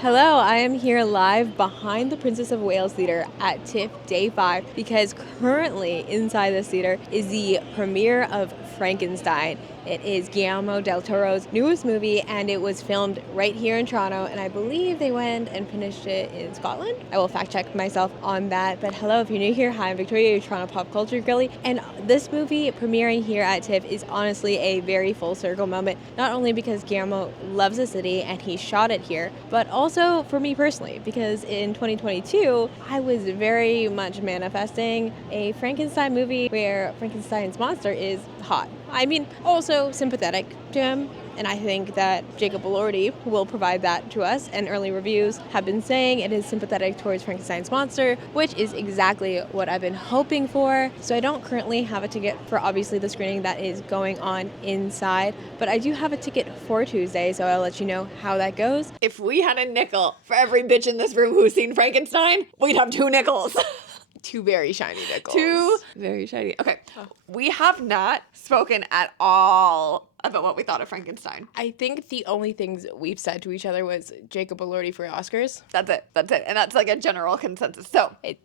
Hello, I am here live behind the Princess of Wales Theatre at TIFF Day 5 because currently inside this theatre is the premiere of Frankenstein. It is Guillermo del Toro's newest movie and it was filmed right here in Toronto, and I believe they went and finished it in Scotland. I will fact check myself on that, but hello, if you're new here, hi, I'm Victoria, your Toronto pop culture girly, and this movie premiering here at TIFF is honestly a very full circle moment, not only because Guillermo loves the city and he shot it here, but also for me personally, because in 2022, I was very much manifesting a Frankenstein movie where Frankenstein's monster is hot. I mean, also sympathetic to him, and I think that Jacob Elordi will provide that to us, and early reviews have been saying it is sympathetic towards Frankenstein's monster, which is exactly what I've been hoping for. So I don't currently have a ticket for obviously the screening that is going on inside, but I do have a ticket for Tuesday, so I'll let you know how that goes. If we had a nickel for every bitch in this room who's seen Frankenstein, we'd have 2 nickels. Two very shiny nickels. 2 very shiny. Okay, we have not spoken at all about what we thought of Frankenstein. I think the only things we've said to each other was Jacob Elordi for Oscars. That's it. And that's like a general consensus. So, It's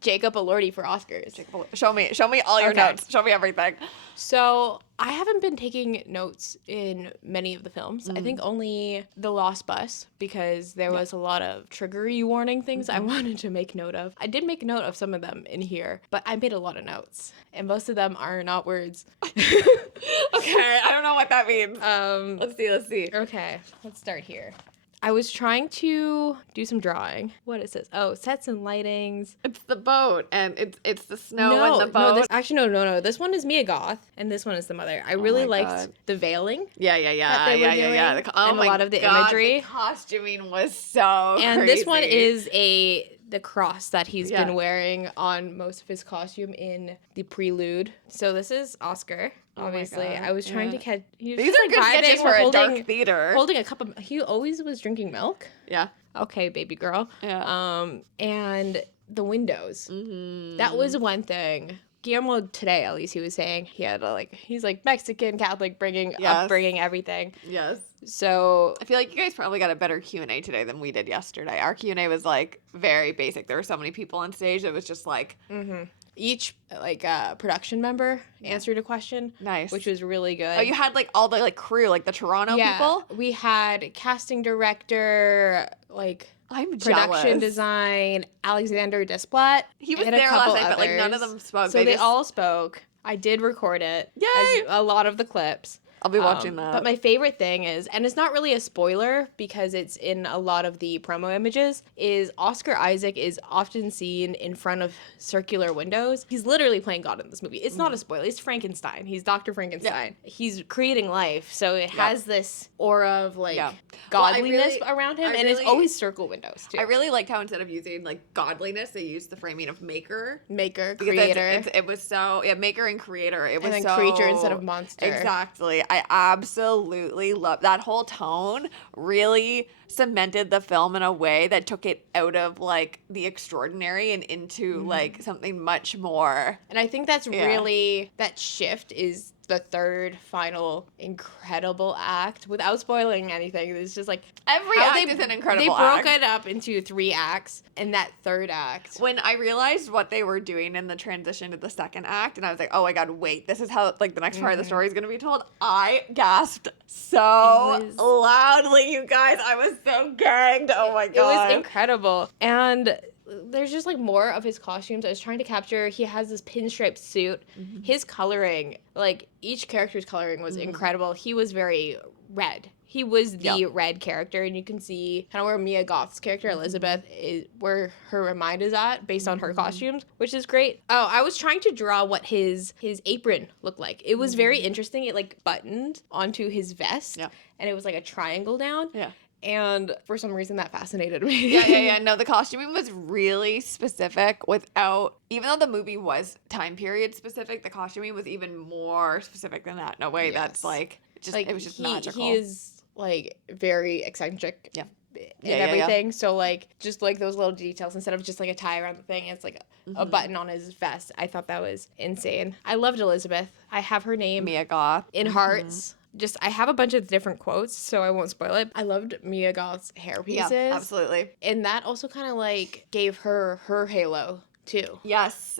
Jacob Elordi for Oscars. show me all your notes. Show me everything. So I haven't been taking notes in many of the films. I think only The Lost Bus, because there was a lot of triggery warning things I wanted to make note of. I did make note of some of them in here, but I made a lot of notes, and most of them are not words. Okay, I don't know what that means. Let's see. Okay, let's start here. I was trying to do some drawing. What is this? Oh, sets and lightings. It's the boat, and it's the snow and the boat. No. This one is Mia Goth, and this one is the mother. I really liked the veiling. Yeah. And a lot of the imagery. The costuming was so And crazy. this one is the cross that he's been wearing on most of his costume in the prelude. So this is Oscar. Obviously, I was trying to catch. These are good sketches for a dark theater. Holding a cup of. He always was drinking milk. Yeah. Okay, baby girl. Yeah. And the windows. Mm-hmm. That was one thing. Guillermo today, at least, he was saying he had he's like Mexican Catholic upbringing, everything. Yes. So I feel like you guys probably got a better Q&A today than we did yesterday. Our Q&A was like very basic. There were so many people on stage. It was just like. Mm-hmm. Each production member answered a question. Nice. Which was really good. Oh, you had all the crew, the Toronto people? We had casting director, I'm production jealous. design, Alexander Desplat. He was there last night, but none of them spoke. So they all spoke. I did record it. Yay! As a lot of the clips. I'll be watching that. But my favorite thing is, and it's not really a spoiler because it's in a lot of the promo images, is Oscar Isaac is often seen in front of circular windows. He's literally playing God in this movie. It's not a spoiler. It's Frankenstein. He's Dr. Frankenstein. Yeah. He's creating life. So it has this aura of godliness around him. And it's always circle windows too. I really liked how instead of using godliness, they used the framing of maker, creator. It was so, maker and creator. It was and then creature instead of monster. Exactly. I absolutely love that whole tone. Really cemented the film in a way that took it out of the extraordinary and into something much more. And I think that's really that shift is the third final incredible act. Without spoiling anything, it's just every act is an incredible They act. broke it up into 3 acts, and that third act. When I realized what they were doing in the transition to the second act, and I was like, oh my god, wait, this is how the next part of the story is going to be told, I gasped so loudly, you guys. I was so gagged. Oh my god. It was incredible. And there's just more of his costumes I was trying to capture. He has this pinstripe suit. Mm-hmm. His coloring, each character's coloring was incredible. He was very red. He was the red character, and you can see kind of where Mia Goth's character, Elizabeth, is, where her mind is at based on her costumes, which is great. Oh, I was trying to draw what his apron looked like. It was very interesting. It buttoned onto his vest, and it was a triangle down. Yeah. And for some reason that fascinated me. Yeah. No, the costuming was really specific even though the movie was time period specific, the costuming was even more specific than that in a way that's it was just magical. He is very eccentric. Yeah. And everything. Yeah. So just those little details, instead of just a tie around the thing, it's a button on his vest. I thought that was insane. I loved Elizabeth. I have her name Mia Goth in hearts. just, I have a bunch of different quotes, so I won't spoil it. I loved Mia Goth's hair pieces. Yeah, absolutely. And that also kind of like gave her halo too. Yes,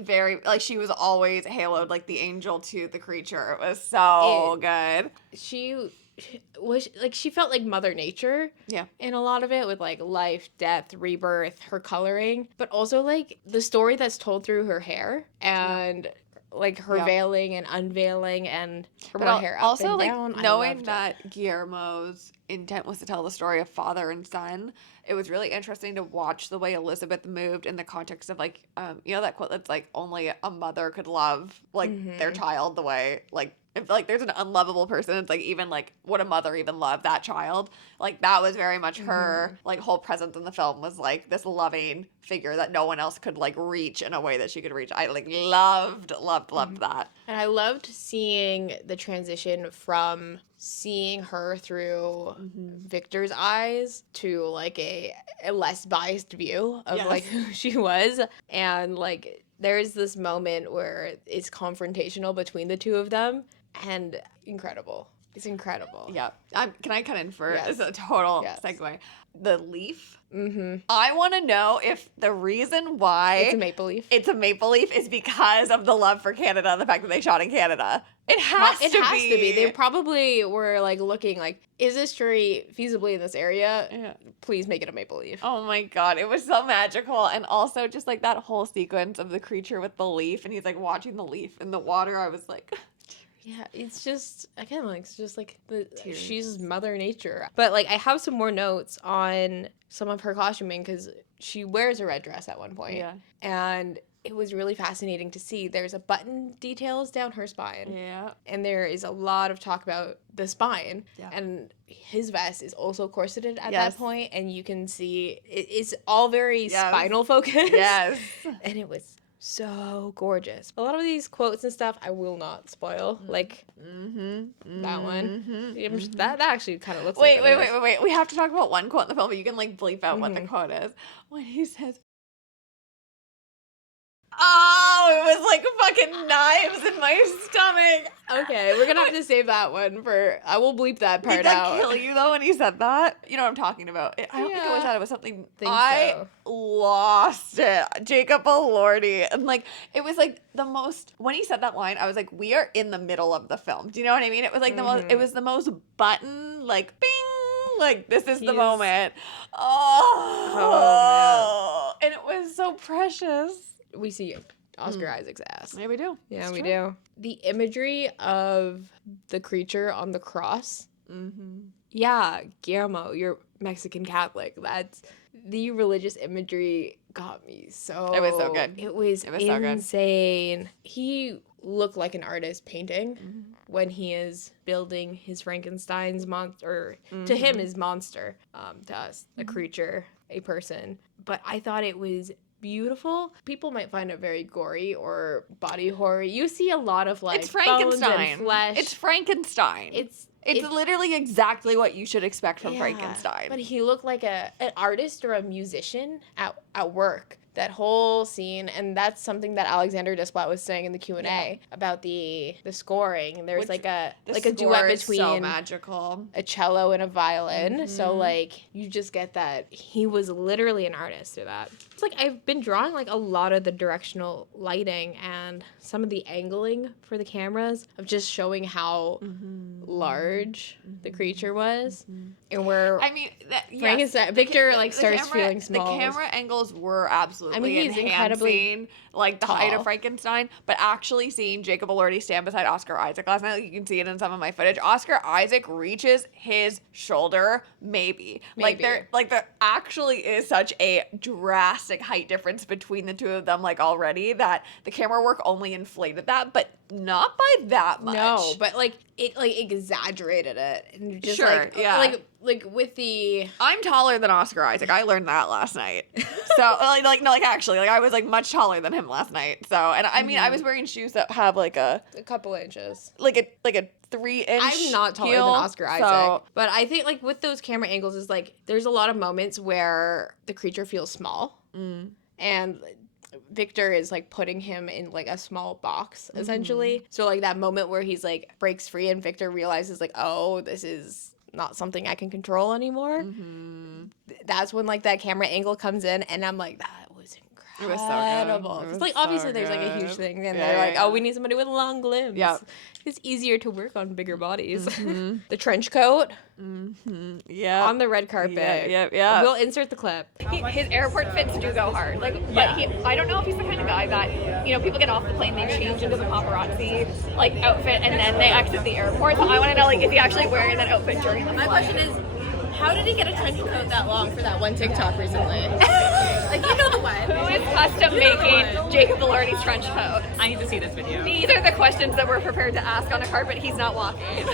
very, like, she was always haloed like the angel to the creature. It was so good. She was like, she felt like Mother Nature. Yeah. In a lot of it, with like life, death, rebirth, her coloring, but also like the story that's told through her hair and like her veiling and unveiling and her more hair up also, and like, down. knowing that Guillermo's intent was to tell the story of father and son, it was really interesting to watch the way Elizabeth moved in the context of, like, you know, that quote that's like, only a mother could love, like, their child the way, like, if, like, there's an unlovable person, it's like, even, like, would a mother even love that child? Like, that was very much her, like, whole presence in the film was, like, this loving figure that no one else could, like, reach in a way that she could reach. I, like, loved that. And I loved seeing the transition from seeing her through Victor's eyes to, like, a less biased view of, like, who she was. And, like, there's this moment where it's confrontational between the two of them, and incredible. It's incredible. Yeah. Can I cut in for it's a total segue? The leaf. I want to know if the reason why it's a maple leaf is because of the love for Canada and the fact that they shot in Canada. It has to be. They probably were like looking like, is this tree feasibly in this area? Yeah. Please make it a maple leaf. Oh my God. It was so magical. And also just like that whole sequence of the creature with the leaf and he's like watching the leaf in the water. I was like... Yeah, it's just, again, like, it's just like, she's Mother Nature. But, like, I have some more notes on some of her costuming, because she wears a red dress at one point. Yeah. And it was really fascinating to see. There's a button details down her spine. Yeah. And there is a lot of talk about the spine. Yeah. And his vest is also corseted at that point, and you can see it's all very spinal focused. Yes. And it was so gorgeous. A lot of these quotes and stuff I will not spoil. Like that one. That actually kind of looks like Wait. We have to talk about one quote in the film, but you can like bleep out what the quote is. When he says, oh, it was like fucking knives in my stomach. Okay, we're gonna have to save that one for. I will bleep that part out. Did that kill you though when he said that? You know what I'm talking about. I don't think it was that. It was something. I lost it. Jacob Elordi, and like it was like the most. When he said that line, I was like, we are in the middle of the film. Do you know what I mean? It was like the most. It was the most button like bing. Like this is the moment. Oh, and it was so precious. We see Oscar Isaac's ass. Yeah, we do. Yeah, we do. The imagery of the creature on the cross. Yeah, Guillermo, you're Mexican Catholic. That's the religious imagery got me so. It was so good. It was insane. So he looked like an artist painting when he is building his Frankenstein's monster. To him, his monster. To us, a creature, a person. But I thought it was beautiful. People might find it very gory or body horror. You see a lot of like it's Frankenstein. Bones and flesh. It's Frankenstein. It's literally exactly what you should expect from Frankenstein. But he looked like an artist or a musician at work. That whole scene, and that's something that Alexander Desplat was saying in the Q&A about the scoring. There's like a duet between so magical. A cello and a violin. So like you just get that he was literally an artist through that. It's like I've been drawing like a lot of the directional lighting and some of the angling for the cameras of just showing how large the creature was, and where Frankenstein Victor starts feeling small. The camera angles were absolutely. He's incredibly like the height of Frankenstein, but actually seeing Jacob Elordi stand beside Oscar Isaac last night, you can see it in some of my footage. Oscar Isaac reaches his shoulder, maybe. Like there actually is such a drastic height difference between the two of them, like already that the camera work only inflated that, but not by that much. No, but like it like exaggerated it and just like with the. I'm taller than Oscar Isaac. I learned that last night. So actually I was like much taller than him last night. So and I mean I was wearing shoes that have like a couple inches, like a 3-inch. I'm not taller than Oscar Isaac, but I think like with those camera angles is like there's a lot of moments where the creature feels small and Victor is like putting him in like a small box essentially. So like that moment where he's like breaks free and Victor realizes like, oh, this is not something I can control anymore. That's when like that camera angle comes in, and I'm like, that was It was so incredible. good. It It's was like so obviously there's like a good. huge thing, and Yeah, they're yeah, like, yeah. oh, we need somebody with long limbs. Yep. It's easier to work on bigger bodies. The trench coat Yeah. on the red carpet. Yeah. We'll insert the clip. His airport fits do go hard. Like, but I don't know if he's the kind of guy that, you know, people get off the plane, they change into the paparazzi like outfit, and then they exit the airport. So I want to know, like, is he actually wearing that outfit during the flight? My question is, how did he get a trench coat that long for that one TikTok recently? Like, you know the one. Who is custom making Jacob Elordi's trench coat? I need to see this video. These are the questions that we're prepared to ask on a carpet he's not walking.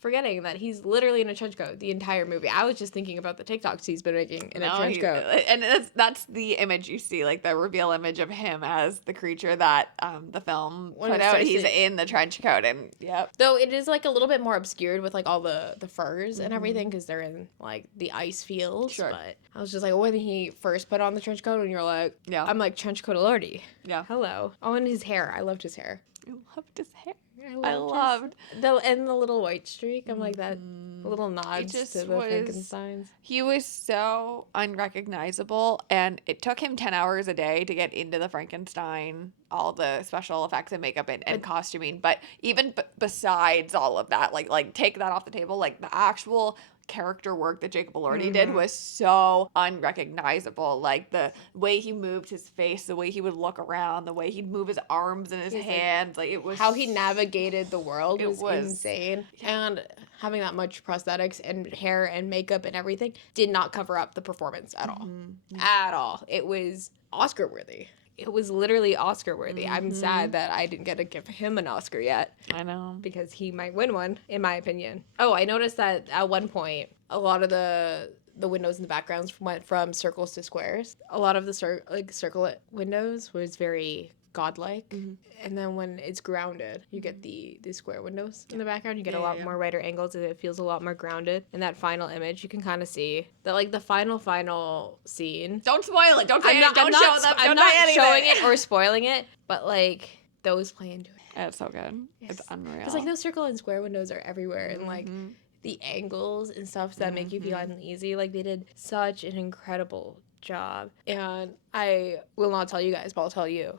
Forgetting that he's literally in a trench coat the entire movie. I was just thinking about the TikToks he's been making in a trench coat. And that's the image you see, like the reveal image of him as the creature that the film When put it out. starts He's to- in the trench coat, and yep. Though it is like a little bit more obscured with like all the furs and everything because they're in like the ice fields. Sure. But I was just like, when he first put on the trench coat, and you're like, Yeah. I'm like, trench coat Elordi. Yeah. Hello. Oh, and his hair. I loved his hair. I loved his hair. I loved the little white streak. I'm like that Mm-hmm. little nods just to the was- Frankensteins. He was so unrecognizable, and it took him 10 hours a day to get into the Frankenstein, all the special effects and makeup and costuming. But even besides all of that, like take that off the table, like the actual character work that Jacob Elordi did was so unrecognizable. Like the way he moved his face, the way he would look around, the way he'd move his arms and his hands, like it was How he navigated the world It was was- insane. And having that much prosthetics and hair and makeup and everything did not cover up the performance at all. At all. It was Oscar worthy. It was literally Oscar worthy. I'm sad that I didn't get to give him an Oscar yet I know. because he might win one, in my opinion. Oh, I noticed that at one point, a lot of the windows in the backgrounds went from circles to squares. A lot of the circle windows was very godlike, and then when it's grounded, you get the square windows in the background. You get a lot more wider angles, and it feels a lot more grounded. In that final image, you can kind of see that, like the final scene. Don't spoil it. Don't say I'm it. not, Don't I'm show not, them. I'm Don't not say anything. showing it or spoiling it, but like those play into it. It's so good. It's unreal. Because like those circle and square windows are everywhere, and like the angles and stuff that make you feel uneasy. Like they did such an incredible job, and I will not tell you guys, but I'll tell you.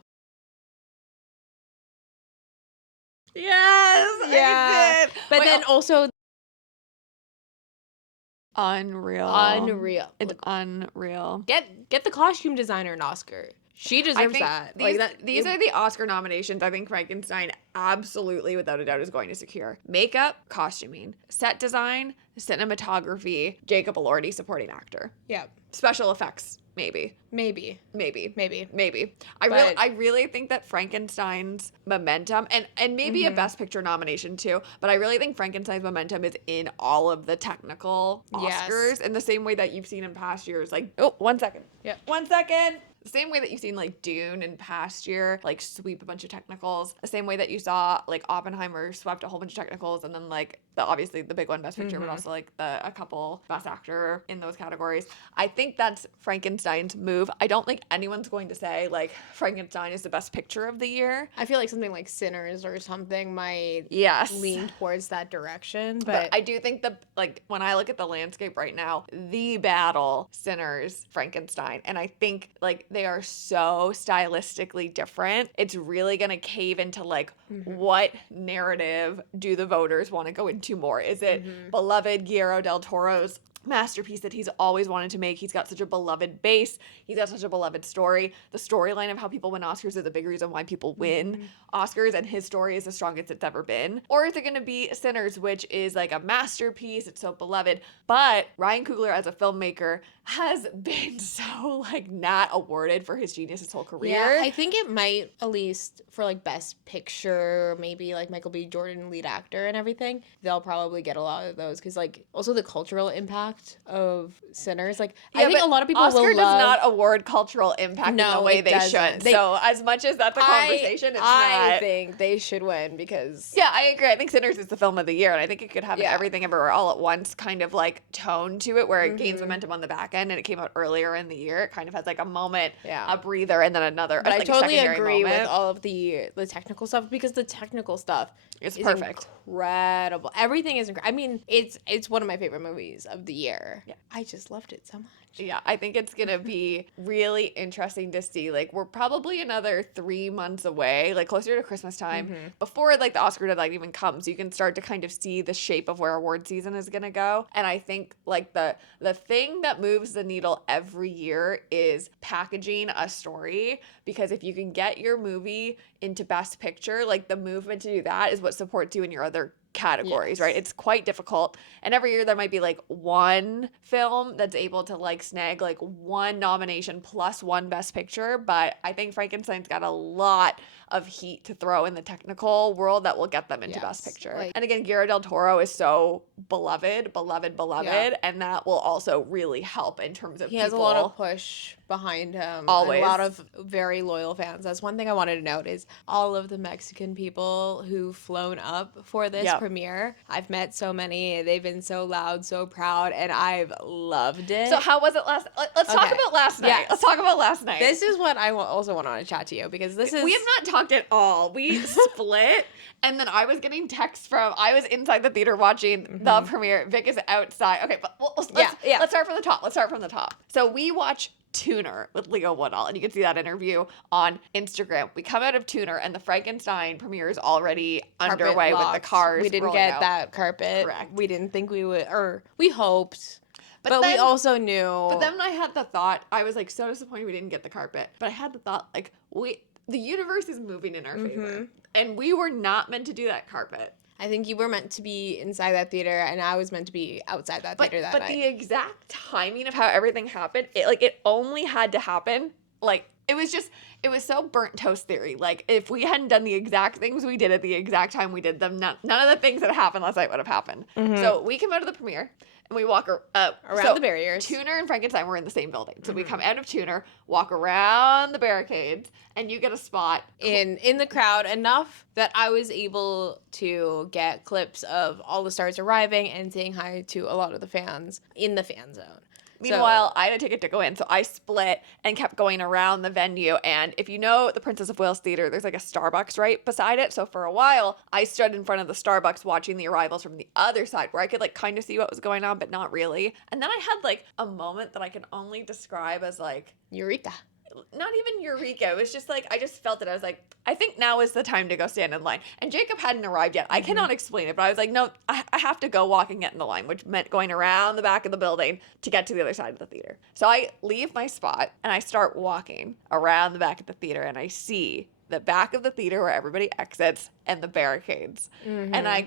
Yes, I did. But Wait, then also unreal. It's Look, unreal. get the costume designer an Oscar. She deserves that. These are the Oscar nominations I think Frankenstein absolutely, without a doubt, is going to secure. Makeup, costuming, set design, cinematography, Jacob Elordi supporting actor. Yeah, Special effects, maybe. maybe. I really think that Frankenstein's momentum, and maybe a Best Picture nomination too, but I really think Frankenstein's momentum is in all of the technical Oscars in the same way that you've seen in past years. Like, oh, 1 second. Yeah. 1 second. The same way that you've seen like Dune in past year, like sweep a bunch of technicals. The same way that you saw like Oppenheimer swept a whole bunch of technicals, and then like obviously the big one, Best Picture, but also like a couple Best Actor in those categories. I think that's Frankenstein's move. I don't think anyone's going to say like Frankenstein is the Best Picture of the year. I feel like something like Sinners or something might Yes. lean towards that direction, But I do think when I look at the landscape right now, the battle, Sinners, Frankenstein, and I think like they are so stylistically different. It's really gonna cave into like what narrative do the voters want to go into more? Is it beloved Guillermo del Toro's masterpiece that he's always wanted to make? He's got such a beloved base. He's got such a beloved story. The storyline of how people win Oscars is the big reason why people win Oscars, and his story is the strongest it's ever been. Or is it going to be Sinners, which is like a masterpiece? It's so beloved. But Ryan Coogler as a filmmaker has been so like not awarded for his genius his whole career. yeah, I think it might, at least for like Best Picture, maybe like Michael B. Jordan lead actor and everything, they'll probably get a lot of those because like also the cultural impact impact of Sinners. Like, Yeah, I think but a lot of people Oscar will does love... not award cultural impact in the way it they doesn't. should. So as much as that's a conversation, it's I not. think they should win because... Yeah, I agree. I think Sinners is the film of the year, and I think it could have an Yeah. everything everywhere all at once kind of like tone to it where it gains momentum on the back end and it came out earlier in the year. It kind of has like a moment, Yeah. a breather, and then another. But I like a totally secondary agree moment. with all of the technical stuff because the technical stuff It's is perfect. incredible. Everything is incredible. I mean, it's one of my favorite movies of the year. Yeah. I just loved it so much. Yeah, I think it's gonna be really interesting to see. Like, we're probably another 3 months away, like closer to Christmas time, before like the Oscar deadline even comes. You can start to kind of see the shape of where award season is gonna go. And I think like the thing that moves the needle every year is packaging a story. Because if you can get your movie into Best Picture, like the movement to do that is what supports you in your other categories, Yes. right? It's quite difficult. And every year there might be like one film that's able to like snag like one nomination plus one Best Picture. But I think Frankenstein's got a lot of heat to throw in the technical world that will get them into Best Yes, Picture. like- And again, Guillermo del Toro is so beloved, Yeah. and that will also really help in terms of He has a lot of push behind him. Always. And a lot of very loyal fans. That's one thing I wanted to note is all of the Mexican people who've flown up for this Yep. premiere. I've met so many. They've been so loud, so proud, and I've loved it. So how was it last? Let's talk Okay. about last night. Yes. Let's talk about last night. This is what I also want to chat to you because this is... We have not talked at all. We split, and then I was getting texts from. I was inside the theater watching the premiere. Vic is outside. Okay, but let's start from the top. Let's start from the top. So we watch Tuner with Leo Woodall, and you can see that interview on Instagram. We come out of Tuner, and the Frankenstein premiere is already carpet underway with the locked. cars. We didn't rolling get out. that carpet. Correct. We didn't think we would, or we hoped, but we then- also knew. But then I had the thought. I was like so disappointed we didn't get the carpet. But I had the thought like the universe is moving in our favor, and we were not meant to do that carpet. I think you were meant to be inside that theater, and I was meant to be outside that theater that But night. the exact timing of how everything happened, it only had to happen. Like, it was so burnt toast theory. Like, if we hadn't done the exact things we did at the exact time we did them, none of the things that happened last night would have happened. So we come out of the premiere, and we walk Around the barriers. Tuner and Frankenstein were in the same building. So we come out of Tuner, walk around the barricades, and you get a spot. in the crowd enough that I was able to get clips of all the stars arriving and saying hi to a lot of the fans in the fan zone. Meanwhile, I had a ticket to go in, so I split and kept going around the venue. And if you know the Princess of Wales Theater, there's like a Starbucks right beside it. So for a while, I stood in front of the Starbucks watching the arrivals from the other side where I could like kind of see what was going on, but not really. And then I had like a moment that I can only describe as like, Eureka. not even eureka. It was just like, I just felt it. I was like, I think now is the time to go stand in line. And Jacob hadn't arrived yet. I cannot explain it, but I was like, no, I have to go walk and get in the line, which meant going around the back of the building to get to the other side of the theater. So I leave my spot and I start walking around the back of the theater, and I see the back of the theater where everybody exits and the barricades. And I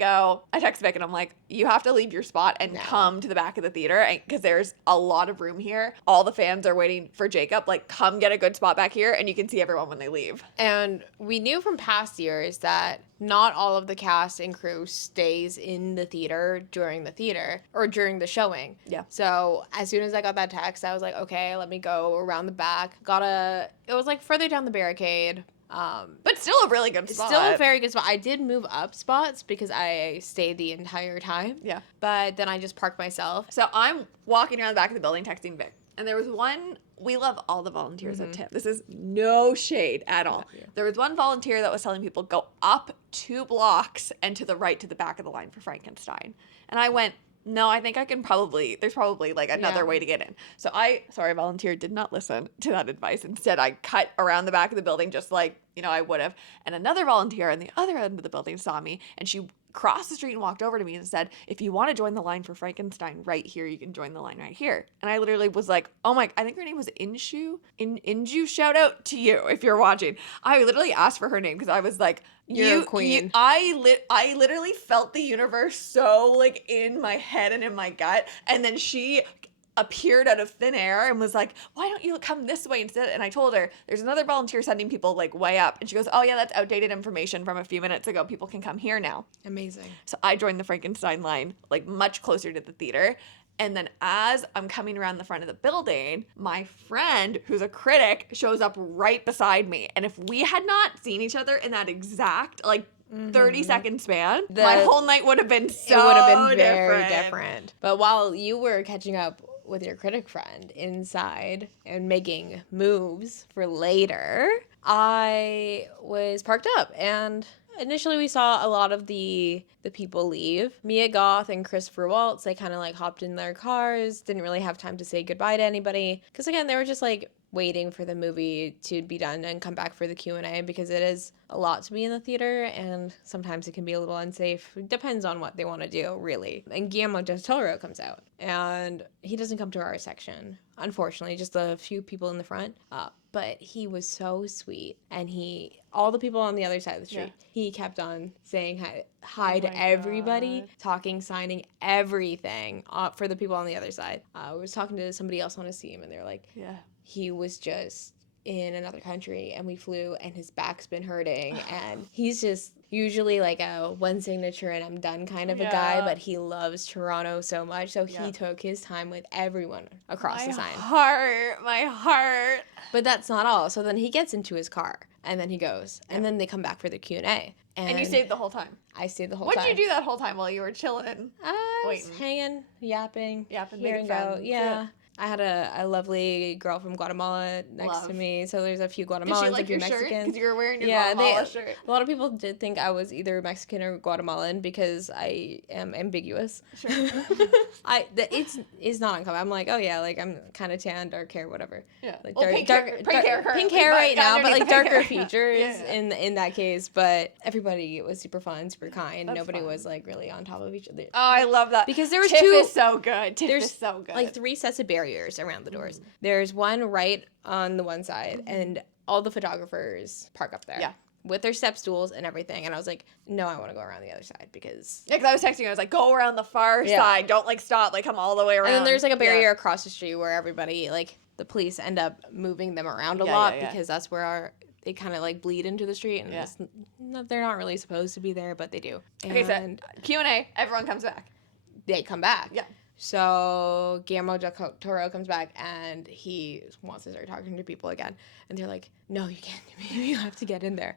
text Vic and I'm like, you have to leave your spot and come to the back of the theater because there's a lot of room here. All the fans are waiting for Jacob. Like, come get a good spot back here and you can see everyone when they leave. And we knew from past years that not all of the cast and crew stays in the theater during the showing. Yeah. So as soon as I got that text, I was like, okay, let me go around the back. It was like further down the barricade. But still a really good spot. Still a very good spot. I did move up spots because I stayed the entire time. Yeah. But then I just parked myself. So I'm walking around the back of the building texting Vic. And there was one, we love all the volunteers at TIFF. This is no shade at all. There was one volunteer that was telling people go up 2 blocks and to the right to the back of the line for Frankenstein. And I went, no, I think I can there's probably like another way to get in. So volunteer did not listen to that advice. Instead, I cut around the back of the building just like, I would have. And another volunteer on the other end of the building saw me, and she crossed the street and walked over to me and said, if you want to join the line for Frankenstein right here, you can join the line right here. And I literally was like, oh my, I think her name was Inshu. Inju, shout out to you if you're watching. I literally asked for her name because I was like, You're a queen. I literally felt the universe so like in my head and in my gut. And then she appeared out of thin air and was like, why don't you come this way instead? And I told her, there's another volunteer sending people like way up. And she goes, oh yeah, that's outdated information from a few minutes ago. People can come here now. Amazing. So I joined the Frankenstein line like much closer to the theater. And then as I'm coming around the front of the building, my friend, who's a critic, shows up right beside me. And if we had not seen each other in that exact, like, 30-second span, my whole night would have been so It would have been very different. But while you were catching up with your critic friend inside and making moves for later, I was parked up, and initially we saw a lot of the people leave. Mia Goth and Christopher Waltz, they kind of like hopped in their cars, didn't really have time to say goodbye to anybody, because again, they were just like waiting for the movie to be done and come back for the Q&A, because it is a lot to be in the theater and sometimes it can be a little unsafe. It depends on what they want to do, really. And Guillermo del Toro comes out, and he doesn't come to our section, unfortunately, just a few people in the front. But he was so sweet, and all the people on the other side of the street, he kept on saying hi to everybody, talking, signing everything for the people on the other side. I was talking to somebody else on his team, and they're like, he was just in another country, and we flew, and his back's been hurting, and he's just usually like a one signature and I'm done kind of a guy, but he loves Toronto so much, so he took his time with everyone across the sign. My heart. But that's not all. So then he gets into his car, and then he goes, and then they come back for the Q&A. And you stayed the whole time? I stayed the whole time. time. What did you do that whole time while you were chilling? I was hanging, yapping, here and go. Yeah. I had a lovely girl from Guatemala next to me, so there's a few Guatemalans, a few Mexicans. Because you were wearing your Guatemala shirt. A lot of people did think I was either Mexican or Guatemalan because I am ambiguous. Sure. It's not uncommon. I'm like, oh yeah, like I'm kind of tan, dark hair, whatever. Yeah. Like pink hair right now, but like darker hair. features in that case. But everybody was super fun, super kind. Nobody was like really on top of each other. Oh, I love that. Because there was TIFF two. Is so good. TIFF is so good. Like 3 sets of barriers around the doors. There's one right on the one side, and all the photographers park up there. Yeah. With their step stools and everything. And I was like, no, I want to go around the other side because... Yeah, because I was texting you. I was like, go around the far side. Don't, like, stop. Like, come all the way around. And then there's, like, a barrier across the street where everybody, like, the police end up moving them around a lot because that's where they kind of, like, bleed into the street. And they're not really supposed to be there, but they do. Okay, so Q&A, everyone comes back. They come back. Yeah. So Guillermo del Toro comes back, and he wants to start talking to people again. And they're like, no, you can't. You have to get in there.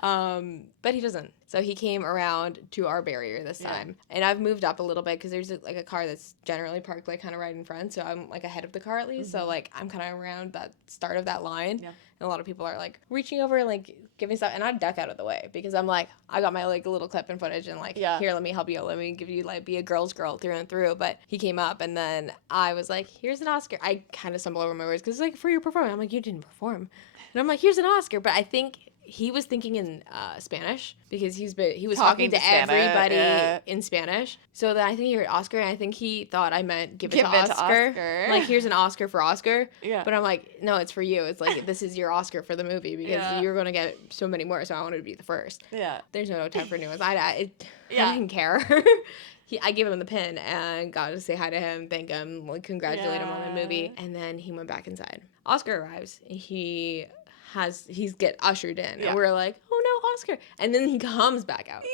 But he doesn't. So he came around to our barrier this time. And I've moved up a little bit because there's like a car that's generally parked like kind of right in front. So I'm like ahead of the car at least. So like I'm kind of around that start of that line. Yeah. And a lot of people are like reaching over and like giving stuff. And I duck out of the way because I'm like, I got my like little clip and footage and like, here, let me help you. Let me give you like be a girl's girl through and through. But he came up and then I was like, here's an Oscar. I kind of stumble over my words because it's like for your performance. I'm like, you didn't perform. And I'm like, here's an Oscar. But I think he was thinking in Spanish because he was talking to everybody in Spanish. So then I think he heard Oscar, and I think he thought I meant give it to Oscar. Like, here's an Oscar for Oscar. Yeah. But I'm like, no, it's for you. It's like, this is your Oscar for the movie because you're going to get so many more, so I wanted to be the first. Yeah. There's no time for nuance. I didn't care. I gave him the pin and got to say hi to him, thank him, like, congratulate him on the movie, and then he went back inside. Oscar arrives. He's get ushered in, and we're like, oh no, Oscar, and then he comes back out,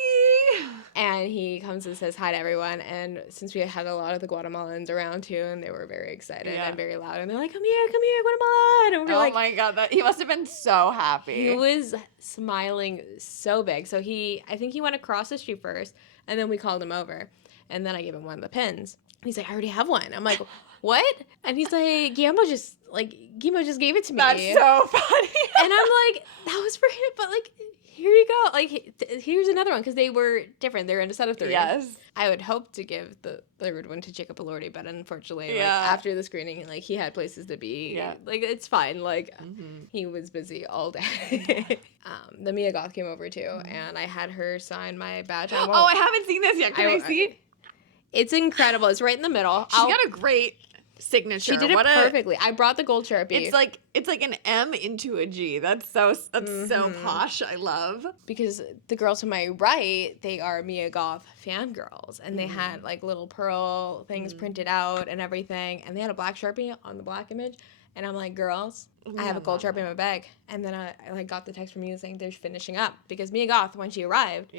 and he comes and says hi to everyone, and since we had a lot of the Guatemalans around too, and they were very excited and very loud, and they're like, come here, Guatemala, and we're like, oh my god, he must have been so happy. He was smiling so big. So I think he went across the street first, and then we called him over, and then I gave him one of the pins. He's like, I already have one. I'm like, what? And he's like, Guillermo just gave it to me. That's so funny. And I'm like, that was for him, but like, here you go. Like, here's another one, because they were different. They're in a set of 3. Yes. I would hope to give the third one to Jacob Elordi, but unfortunately, like, after the screening, like, he had places to be. Yeah. Like, it's fine. Like, he was busy all day. The Mia Goth came over too, and I had her sign my badge. I haven't seen this yet. Can I see it? It's incredible. It's right in the middle. She's got a great signature. She did it perfectly. I brought the gold Sharpie. It's like an M into a G. That's so posh. I love. Because the girls to my right, they are Mia Goth fangirls, and they had like little pearl things printed out and everything, and they had a black Sharpie on the black image, and I'm like, girls, I have a gold Sharpie in my bag, and then I like got the text from you saying they're finishing up because Mia Goth, when she arrived,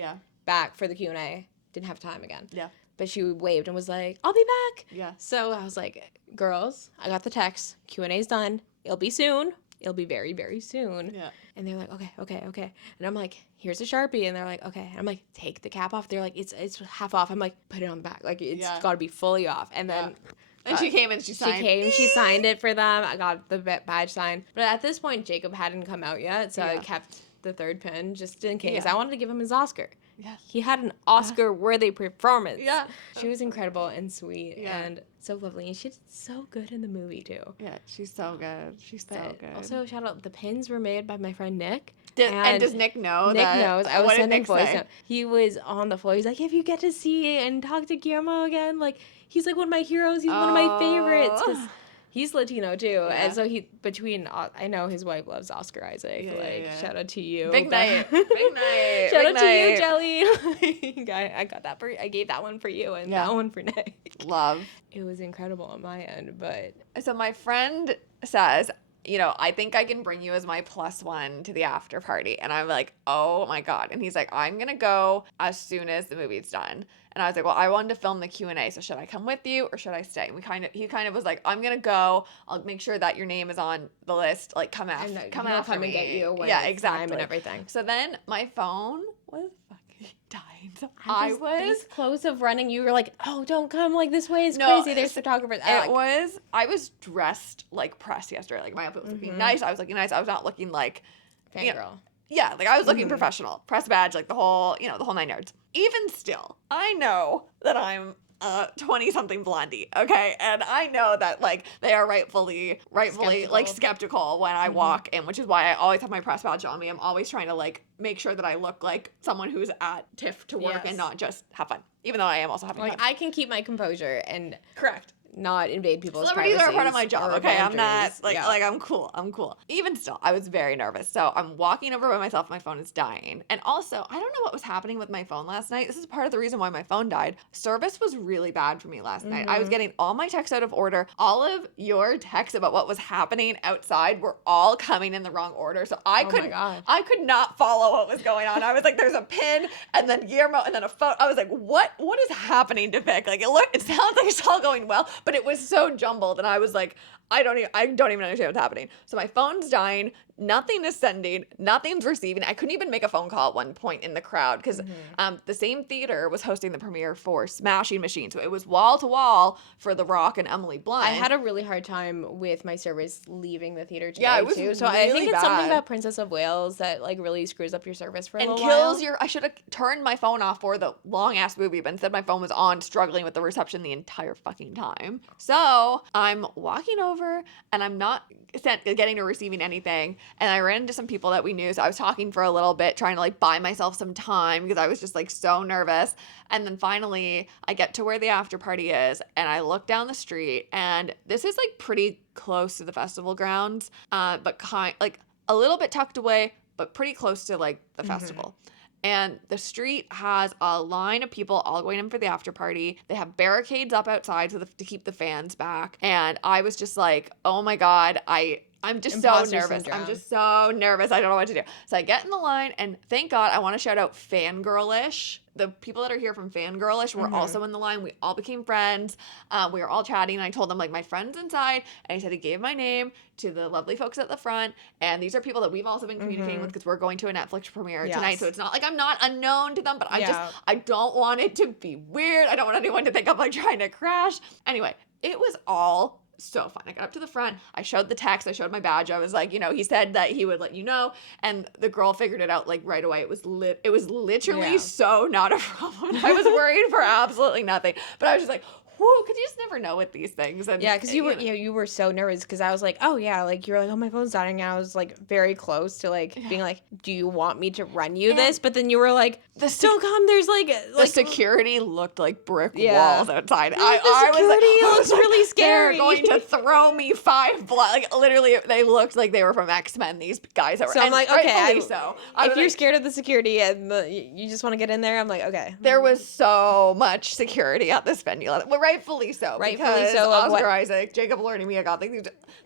back for the Q&A, didn't have time again. Yeah. but she waved and was like, I'll be back. Yeah. So I was like, girls, I got the text. Q&A's done. It'll be soon. It'll be very, very soon. Yeah. And they're like, okay. And I'm like, here's a Sharpie. And they're like, okay. And I'm like, take the cap off. They're like, it's half off. I'm like, put it on the back. Like, it's got to be fully off. And then... And she came and she signed. She signed it for them. I got the badge signed. But at this point, Jacob hadn't come out yet, so I kept the third pin just in case. I wanted to give him his Oscar. Yeah. He had an Oscar-worthy performance. Yeah. She was incredible and sweet and so lovely. And she did so good in the movie, too. Yeah, she's so good. She's so good. Also, shout out, the pins were made by my friend Nick. And does Nick know Nick that? Nick knows. I was sending voice note. Say? He was on the floor. He's like, if you get to see and talk to Guillermo again, like, he's like one of my heroes. He's one of my favorites. 'Cause he's Latino too, and so I know his wife loves Oscar Isaac. Shout out to you. Big night. Big night. Shout out to you, Jelly. I got that I gave that one for you and that one for Nick. Love. It was incredible on my end, but so my friend says, I think I can bring you as my +1 to the after party. And I'm like, oh my God. And he's like, I'm going to go as soon as the movie's done. And I was like, well, I wanted to film the Q&A. So should I come with you or should I stay? And he kind of was like, I'm going to go. I'll make sure that your name is on the list. Like, come after me. And get you when it's time exactly. and everything. So then my phone was fucking dying. So I was close of running. You were like, oh, don't come like this way. It's crazy. There's photographers. I was dressed like press yesterday. Like my outfit was looking nice. I was looking nice. I was not looking like fangirl. Yeah, like I was looking professional. Press badge, like the whole 9 yards. Even still, I know that I'm 20-something blondie, okay? And I know that, like, they are rightfully skeptical when I walk in, which is why I always have my press badge on me. I'm always trying to, like, make sure that I look like someone who's at TIFF to work and not just have fun, even though I am also having fun. I can keep my composure and... Correct. Not invade people's Celebrities privacies are a part of my job, okay? I'm not, like, yeah. like, I'm cool. Even still, I was very nervous. So I'm walking over by myself, my phone is dying. And also, I don't know what was happening with my phone last night. This is part of the reason why my phone died. Service was really bad for me last night. I was getting all my texts out of order. All of your texts about what was happening outside were all coming in the wrong order. So I could not follow what was going on. I was like, there's a pin, and then Guillermo, and then a phone. I was like, what is happening to Vic? Like, it sounds like it's all going well, but it was so jumbled, and I was like, I don't even understand what's happening. So my phone's dying, nothing is sending, nothing's receiving. I couldn't even make a phone call at one point in the crowd because the same theater was hosting the premiere for Smashing Machine. So it was wall to wall for The Rock and Emily Blunt. I had a really hard time with my service leaving the theater today, it was too. So really I think it's bad. something about Princess of Wales that like really screws up your service for a little kills while. I should have turned my phone off for the long ass movie, but instead my phone was on, struggling with the reception the entire fucking time. So I'm walking over and I'm not getting or receiving anything, and I ran into some people that we knew, so I was talking for a little bit, trying to like buy myself some time because I was just like so nervous. And then finally I get to where the after party is, and I look down the street, and this is like pretty close to the festival grounds, but like a little bit tucked away, but pretty close to like the festival. And the street has a line of people all going in for the after party. They have barricades up outside to keep the fans back. And I was just like, oh my God, I'm just so nervous. I'm just so nervous. I don't know what to do. So I get in the line, and thank God, I want to shout out Fangirlish. The people that are here from Fangirlish were also in the line. We all became friends. We were all chatting, and I told them, like, my friend's inside. And I said he gave my name to the lovely folks at the front. And these are people that we've also been communicating with because we're going to a Netflix premiere tonight. So it's not like I'm not unknown to them, but I don't want it to be weird. I don't want anyone to think I'm, like, trying to crash. Anyway, it was all so fun. I got up to the front. I showed the text. I showed my badge. I was like, he said that he would let you know. And the girl figured it out like right away. It was literally so not a problem. I was worried for absolutely nothing. But I was just like, whoo, because you just never know with these things. And, because you were so nervous because I was like, oh yeah, like you're like, oh, my phone's dying, and I was like very close to like being like, do you want me to run you this? But then you were like, still come. There's like the security looked like brick walls outside. The security looks really scary. They're going to throw me 5 blood. Like literally, they looked like they were from X-Men. These guys that were. So I'm like, okay, if you're like, scared of the security and you just want to get in there, I'm like, okay. There was so much security at this venue. rightfully so. Rightfully because so, Oscar Isaac, Jacob Elordi, Mia Goth, like,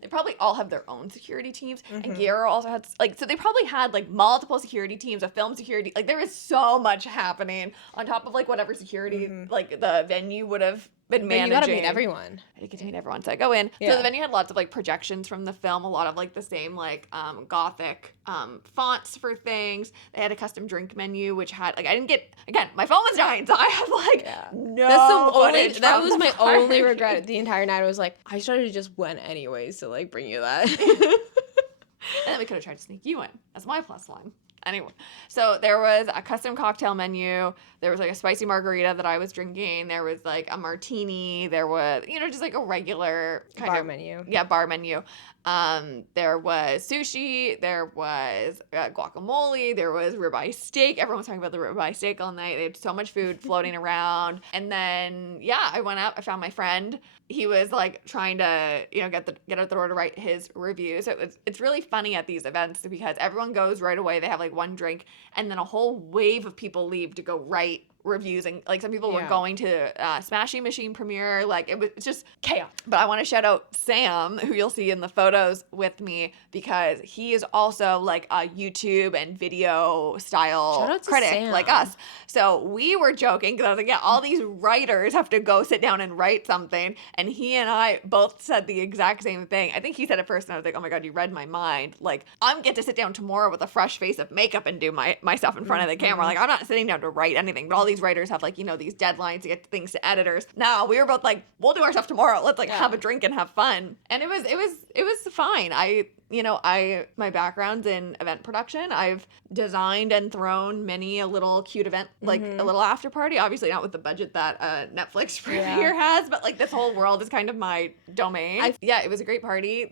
they probably all have their own security teams. And Guillermo also had, like, so they probably had, like, multiple security teams, a film security. Like, there was so much happening on top of, like, whatever security, like, the venue would have been managing. You gotta meet everyone. I did get to meet everyone, so I go in. Yeah. So the venue had lots of, like, projections from the film, a lot of, like, the same, like, gothic fonts for things. They had a custom drink menu, which had, like, I didn't get, again, my phone was dying, so I have, like, no That's the only, footage that from was my the party. only regret the entire night. I was like, I should have just went anyways to, like, bring you that. And then we could have tried to sneak you in. That's my plus one. Anyway, so there was a custom cocktail menu. There was like a spicy margarita that I was drinking. There was like a martini. There was, you know, just like a regular kind Bar of menu. Yeah, bar menu. There was sushi. There was guacamole. There was ribeye steak. Everyone was talking about the ribeye steak all night. They had so much food floating around. And then, yeah, I went out. I found my friend. He was like trying to, you know, get out the door to write his review. So it's really funny at these events because everyone goes right away. They have like one drink, and then a whole wave of people leave to go write reviews, and like some people were going to Smashing Machine premiere. Like it's just chaos. But I want to shout out Sam, who you'll see in the photos with me, because he is also like a YouTube and video style critic Sam. like us. So we were joking because I was like, yeah, all these writers have to go sit down and write something, and he and I both said the exact same thing. I think he said it first, and I was like, oh my god, you read my mind. Like I'm get to sit down tomorrow with a fresh face of makeup and do my stuff in front of the camera. Like I'm not sitting down to write anything, but all these writers have like, you know, these deadlines to get things to editors. No, we were both like, we'll do our stuff tomorrow. Let's like have a drink and have fun. And it was fine. My background's in event production. I've designed and thrown many a little cute event, like a little after party. Obviously not with the budget that Netflix premiere has, but like this whole world is kind of my domain. It was a great party.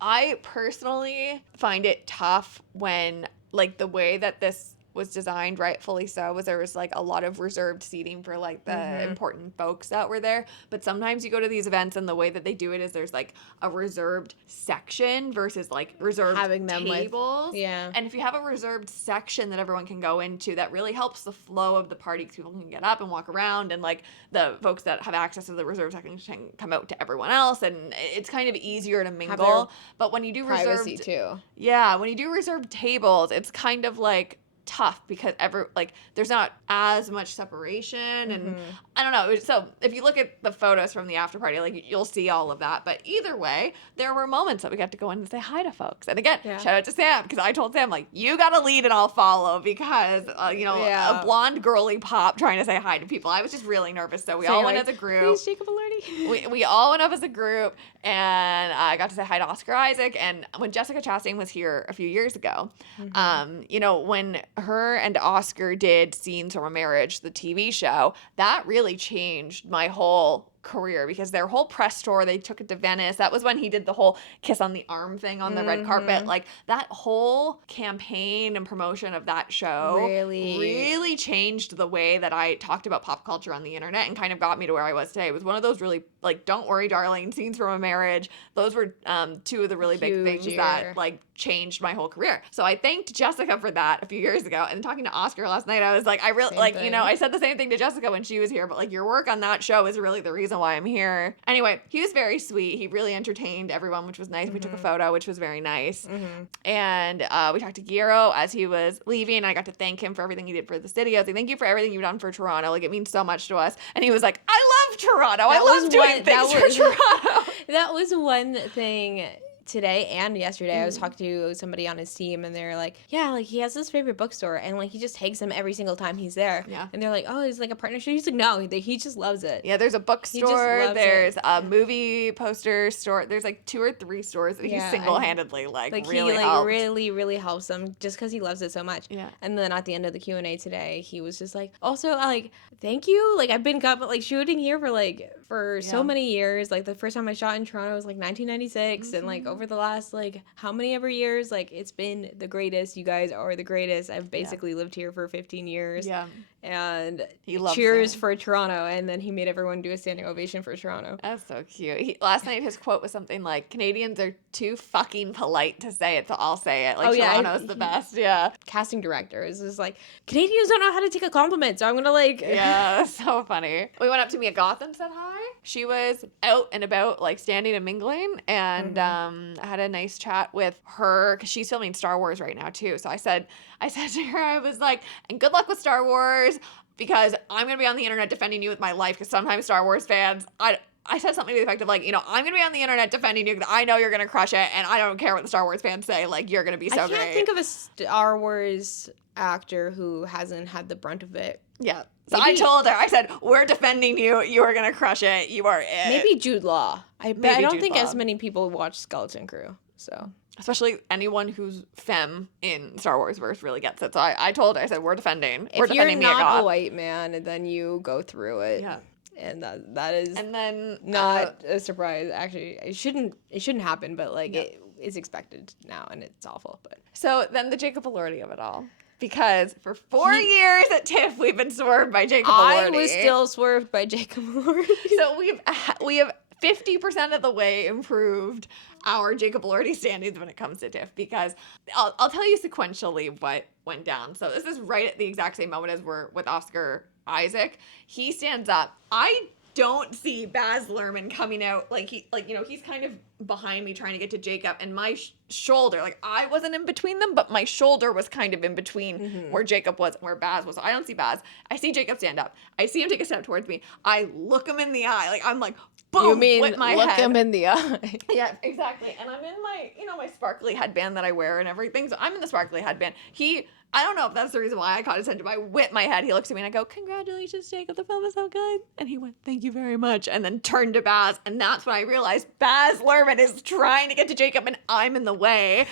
I personally find it tough when like the way that this was designed, rightfully so, was there was like a lot of reserved seating for like the important folks that were there. But sometimes you go to these events and the way that they do it is there's like a reserved section versus like reserved having them tables. Yeah. And if you have a reserved section that everyone can go into, that really helps the flow of the party because people can get up and walk around, and like the folks that have access to the reserved section can come out to everyone else, and it's kind of easier to mingle. But when you do privacy reserved too. Yeah, when you do reserved tables, it's kind of like tough because there's not as much separation, and I don't know. So if you look at the photos from the after party, like you'll see all of that. But either way, there were moments that we got to go in and say hi to folks. And again, shout out to Sam, because I told Sam like, you got to lead and I'll follow, because a blonde girly pop trying to say hi to people. I was just really nervous. So we all went as a group. Please, Jacob Elordi. We all went up as a group, and I got to say hi to Oscar Isaac. And when Jessica Chastain was here a few years ago, when her and Oscar did Scenes from a Marriage, the TV show, that really changed my whole career, because their whole press tour, they took it to Venice. That was when he did the whole kiss on the arm thing on the red carpet. Like that whole campaign and promotion of that show really changed the way that I talked about pop culture on the internet, and kind of got me to where I was today. It was one of those really, like, Don't Worry Darling, Scenes from a Marriage. Those were two of the really big things that like changed my whole career. So I thanked Jessica for that a few years ago. And talking to Oscar last night, I was like, I really I said the same thing to Jessica when she was here, but like your work on that show is really the reason why I'm here. Anyway, he was very sweet. He really entertained everyone, which was nice. We took a photo, which was very nice. And we talked to Guillermo as he was leaving, and I got to thank him for everything he did for the city. I was like, thank you for everything you've done for Toronto. Like, it means so much to us. And he was like, I love Toronto. I love doing things for Toronto. That was one thing today and yesterday. I was talking to somebody on his team, and they're like, yeah, like he has his favorite bookstore, and like he just takes them every single time he's there. Yeah. And they're like, oh, it's like a partnership. He's like, no, he just loves it. Yeah, there's a bookstore, there's a movie poster store, there's like 2 or 3 stores that he single-handedly really he helped. really helps them just because he loves it so much. Yeah. And then at the end of the Q&A today, he was just like, also, like, thank you. Like, I've been shooting here for so many years. Like, the first time I shot in Toronto was like 1996, and like over over the last, like, how many ever years? Like, it's been the greatest. You guys are the greatest. I've basically lived here for 15 years. Yeah. And He loves cheers it. for Toronto. And then he made everyone do a standing ovation for Toronto. That's so cute. Last night his quote was something like, Canadians are too fucking polite to say it, so I'll say it. Like, Toronto's the best. Yeah. Casting director is just like, Canadians don't know how to take a compliment, so I'm gonna like... Yeah, so funny. We went up to me at Goth and said hi. She was out and about, like, standing and mingling, and I had a nice chat with her, because she's filming Star Wars right now, too. So I said to her, I was like, and good luck with Star Wars, because I'm going to be on the internet defending you with my life, because sometimes Star Wars fans, I said something to the effect of, like, you know, I'm going to be on the internet defending you because I know you're going to crush it, and I don't care what the Star Wars fans say. Like, you're going to be so great. I can't think of a Star Wars actor who hasn't had the brunt of it. Yeah. So I told her, I said, we're defending you. You are going to crush it. You are it. Maybe Jude Law. I don't think as many people watch Skeleton Crew, so... Especially anyone who's femme in Star Wars verse really gets it. So I told her, I said, we're defending. We're defending If you're Mia not Goth. a white man, and then you go through it. Yeah. And that is and then not a surprise. Actually, it shouldn't happen, but like it is expected now, and it's awful. But so then the Jacob Elordi of it all. Because for 4 years at TIFF, we've been swerved by Jacob Elordi. I was still swerved by Jacob Elordi. So we have 50% of the way improved our Jacob Elordi standings when it comes to TIFF, because I'll tell you sequentially what went down. So this is right at the exact same moment as we're with Oscar Isaac. He stands up. I don't see Baz Luhrmann coming out he's kind of behind me trying to get to Jacob, and my shoulder, like, I wasn't in between them, but my shoulder was kind of in between where Jacob was and where Baz was. So I don't see Baz. I see Jacob stand up. I see him take a step towards me. I look him in the eye. Like, I'm like, boom, you mean with my look head. him in the eye? Yeah, exactly. And I'm in my, my sparkly headband that I wear and everything. So I'm in the sparkly headband. I don't know if that's the reason why I caught his attention, but I whip my head. He looks at me and I go, congratulations, Jacob. The film is so good. And he went, thank you very much. And then turned to Baz. And that's when I realized Baz Luhrmann is trying to get to Jacob and I'm in the way.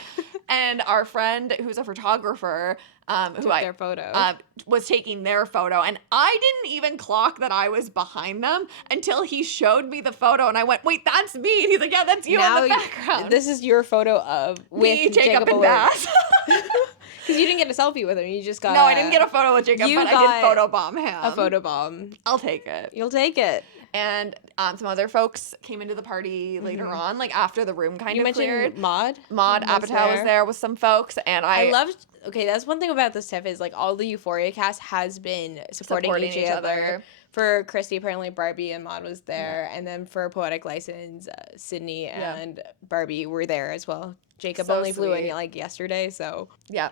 And our friend, who's a photographer, their photo. Was taking their photo. And I didn't even clock that I was behind them until he showed me the photo. And I went, wait, that's me. And he's like, yeah, that's you in the background. This is your photo of me, Jacob and Baz. Because you didn't get a selfie with him. You just got No, I didn't get a photo with Jacob, but I did photobomb him. A photobomb. I'll take it. You'll take it. And some other folks came into the party later on, like after the room kind of cleared. You mentioned Maud Apatow was there with some folks, and I loved. Okay, that's one thing about this TIFF is like all the Euphoria cast has been supporting each other. For Christy, apparently Barbie and Maud was there, and then for Poetic License, Sydney and Barbie were there as well. Jacob only flew in like yesterday, so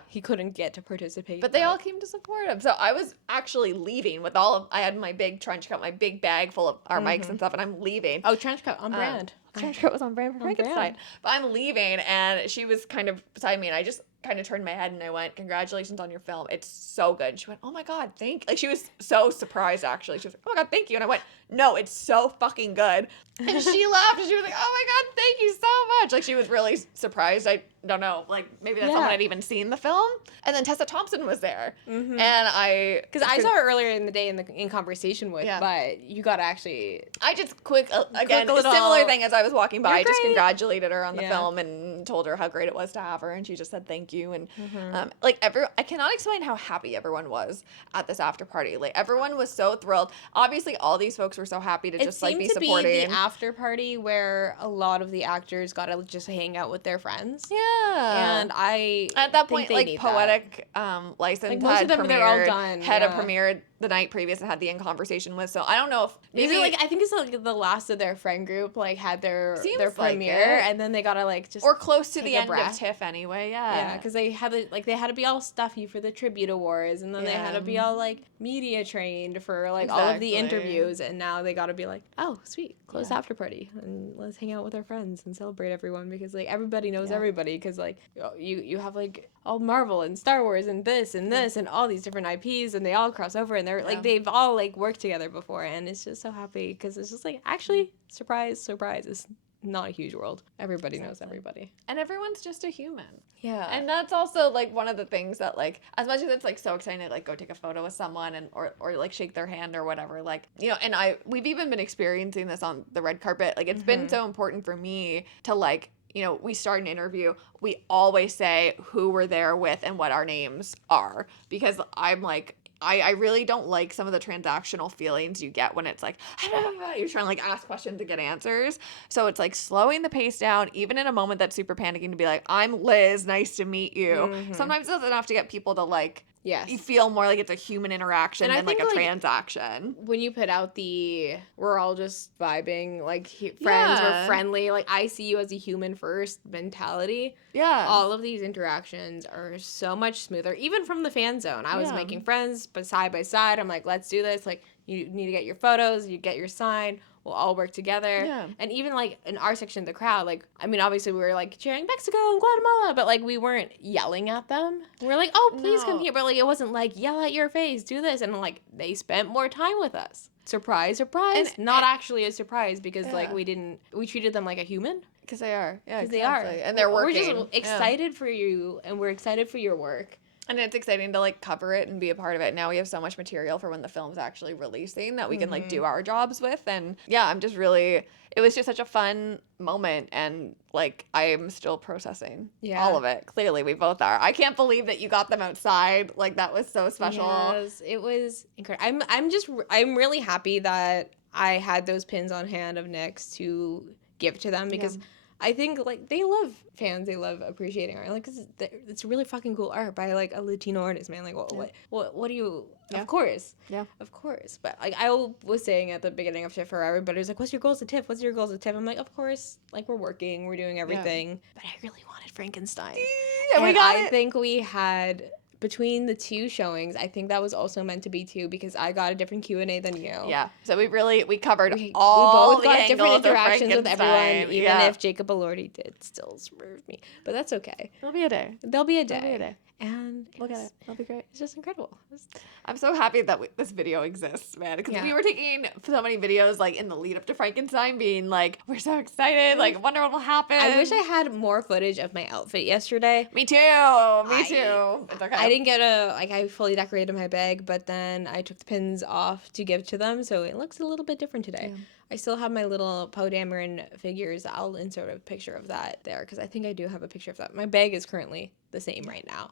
he couldn't get to participate. But they all came to support him. So I was actually leaving with I had my big trench coat, my big bag full of our mics and stuff, and I'm leaving. Oh, trench coat on brand. Trench coat was on brand for Frankenstein. But I'm leaving, and she was kind of beside me, and I just kind of turned my head and I went, congratulations on your film. It's so good. She went, oh my God, like she was so surprised actually. She was like, oh my God, thank you. And I went, no, it's so fucking good. And she laughed and she was like, oh my God, thank you so much. Like she was really surprised. I don't know, like maybe that someone had even seen the film. And then Tessa Thompson was there. And because I saw her earlier in the day in conversation with, but you got to actually. I just again, a similar thing as I was walking by, I just congratulated her on the film and told her how great it was to have her. And she just said, thank you. And I cannot explain how happy everyone was at this after party. Like everyone was so thrilled. Obviously, all these folks were so happy to just like be supporting. It seemed to be the after party where a lot of the actors got to just hang out with their friends. Yeah, and I at that point like Poetic License like most of them they're all done. Had a premiere the night previous and had the in conversation with. So I don't know if maybe like I think it's like the last of their friend group like had their premiere and then they gotta like just or close to the end of TIFF anyway. Yeah, because they had to be all stuffy for the tribute awards and then they had to be all like media trained for like all of the interviews and now they gotta be like, oh sweet, close after party and let's hang out with our friends and celebrate everyone because like everybody knows everybody because like you have like all Marvel and Star Wars and this and all these different IPs and they all cross over and they're like they've all like worked together before and it's just so happy because it's just like actually surprise it's not a huge world. Everybody knows everybody. And everyone's just a human. Yeah. And that's also like one of the things that like as much as it's like so exciting to like go take a photo with someone and or like shake their hand or whatever, like and we've even been experiencing this on the red carpet. Like it's been so important for me to like we start an interview, we always say who we're there with and what our names are, because I'm like, I really don't like some of the transactional feelings you get when it's like, you're trying to like ask questions to get answers. So it's like slowing the pace down, even in a moment that's super panicking, to be like, I'm Liz, nice to meet you. Mm-hmm. Sometimes it doesn't have to get people to like, Yes. you feel more like it's a human interaction than like a transaction. When you put out we're all just vibing, like friends, we're friendly, like I see you as a human first mentality. Yeah. All of these interactions are so much smoother, even from the fan zone. I was making friends, but side by side, I'm like, let's do this. Like, you need to get your photos, you get your sign. We'll all work together. Yeah. And even, like, in our section of the crowd, like, I mean, obviously we were, like, cheering Mexico and Guatemala, but, like, we weren't yelling at them. We were like, oh, please come here. But, like, it wasn't, like, yell at your face, do this. And, like, they spent more time with us. Surprise, surprise. And, not actually a surprise because, like, we treated them like a human. Because they are. Yeah, because they are. And they're working. We're just excited for you, and we're excited for your work. And it's exciting to, like, cover it and be a part of it. Now we have so much material for when the film's actually releasing that we can, like, do our jobs with. And, yeah, I'm just really... It was just such a fun moment. And, like, I'm still processing all of it. Clearly, we both are. I can't believe that you got them outside. Like, that was so special. Yes, it was incredible. I'm really happy that I had those pins on hand of Nick's to give to them because... I think, like, they love fans. They love appreciating art. Like, 'cause it's really fucking cool art by, like, a Latino artist, man. Like, what do you... Yeah. Of course. Yeah. Of course. But, like, I was saying at the beginning of TIFF for everybody was like, what's your goals at TIFF? What's your goals at TIFF? I'm like, of course. Like, we're working. We're doing everything. Yeah. But I really wanted Frankenstein. And we got I think we had... Between the two showings, I think that was also meant to be two because I got a different Q&A than you. Yeah. So we covered all we both the got different interactions with Frankenstein. everyone, even if Jacob Elordi did still swerve me. But that's okay. There'll be a day. And look at it. It'll be great. It's just incredible. I'm so happy that this video exists, man. Because we were taking so many videos, like, in the lead up to Frankenstein, being like, we're so excited. Like, wonder what will happen. I wish I had more footage of my outfit yesterday. Me too. It's okay. I didn't get I fully decorated my bag, but then I took the pins off to give to them, so it looks a little bit different today. Yeah. I still have my little Poe Dameron figures. I'll insert a picture of that there because I think I do have a picture of that. My bag is currently the same right now.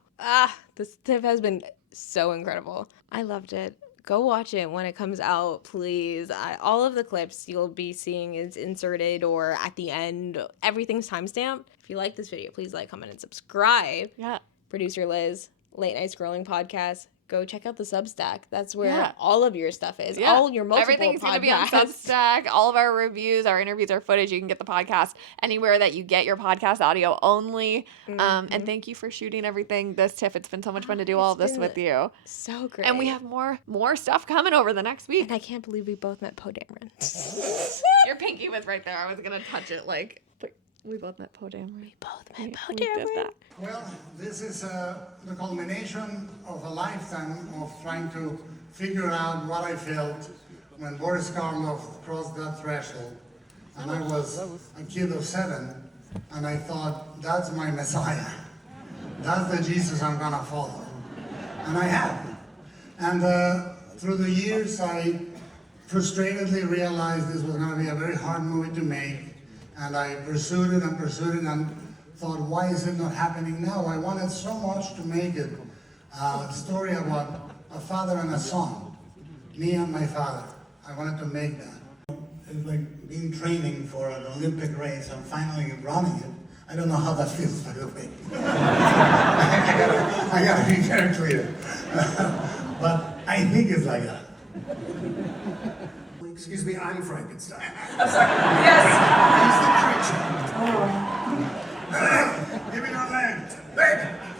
This TIFF has been so incredible. I loved it. Go watch it when it comes out, please. All of the clips you'll be seeing is inserted or at the end. Everything's timestamped. If you like this video, please like, comment, and subscribe. Yeah. Producer Liz, Late Night Scrolling Podcast. Go check out the Substack. That's where all of your stuff is. Yeah. All your multiple Everything's going to be on Substack. All of our reviews, our interviews, our footage. You can get the podcast anywhere that you get your podcast audio only. And thank you for shooting everything this TIFF. It's been so much fun to do all of this with you. So great. And we have more stuff coming over the next week. And I can't believe we both met Poe Dameron. Your pinky was right there. I was going to touch it like... We both met Poe Dameron. We both met Poe Dameron. Well, this is the culmination of a lifetime of trying to figure out what I felt when Boris Karloff crossed that threshold. And I was a kid of 7, and I thought, that's my Messiah. That's the Jesus I'm gonna follow. And I have. And through the years, I frustratedly realized this was gonna be a very hard movie to make. And I pursued it and thought, why is it not happening now? I wanted so much to make it a story about a father and a son, me and my father. I wanted to make that. It's like being training for an Olympic race and finally running it. I don't know how that feels, by the way. I gotta be very clear. But I think it's like that. Excuse me, I'm Frankenstein. I'm sorry. Yes. He's the creature. Give me your leg.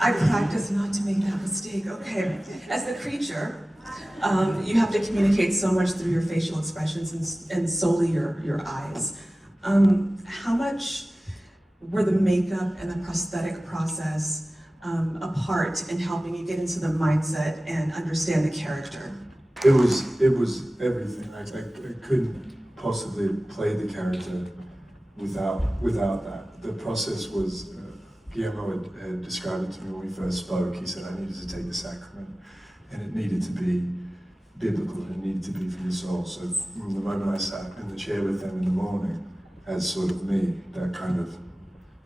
I practice not to make that mistake. Okay. As the creature, you have to communicate so much through your facial expressions and solely your eyes. How much were the makeup and the prosthetic process a part in helping you get into the mindset and understand the character? It was everything. I couldn't possibly play the character without that. The process was, Guillermo had described it to me when we first spoke. He said I needed to take the sacrament, and it needed to be biblical, and it needed to be from the soul. So from the moment I sat in the chair with them in the morning, as sort of me, that kind of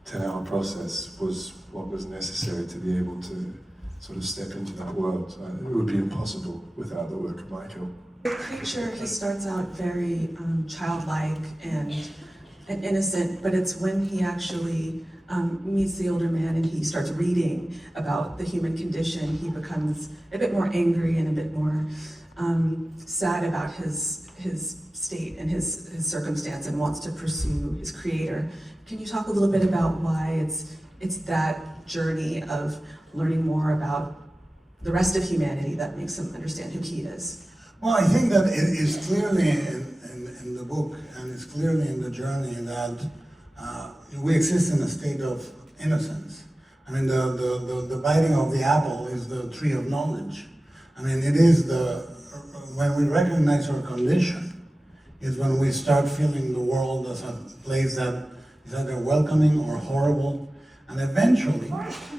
10-hour process was what was necessary to be able to sort of step into that world. It would be impossible without the work of Michael. The creature, he starts out very childlike and innocent, but it's when he actually meets the older man and he starts reading about the human condition, he becomes a bit more angry and a bit more sad about his state and his circumstance and wants to pursue his creator. Can you talk a little bit about why it's that journey of learning more about the rest of humanity that makes him understand who he is? Well, I think that it is clearly in the book, and it's clearly in the journey that we exist in a state of innocence. I mean, the biting of the apple is the tree of knowledge. I mean, it is when we recognize our condition, is when we start feeling the world as a place that is either welcoming or horrible. And eventually,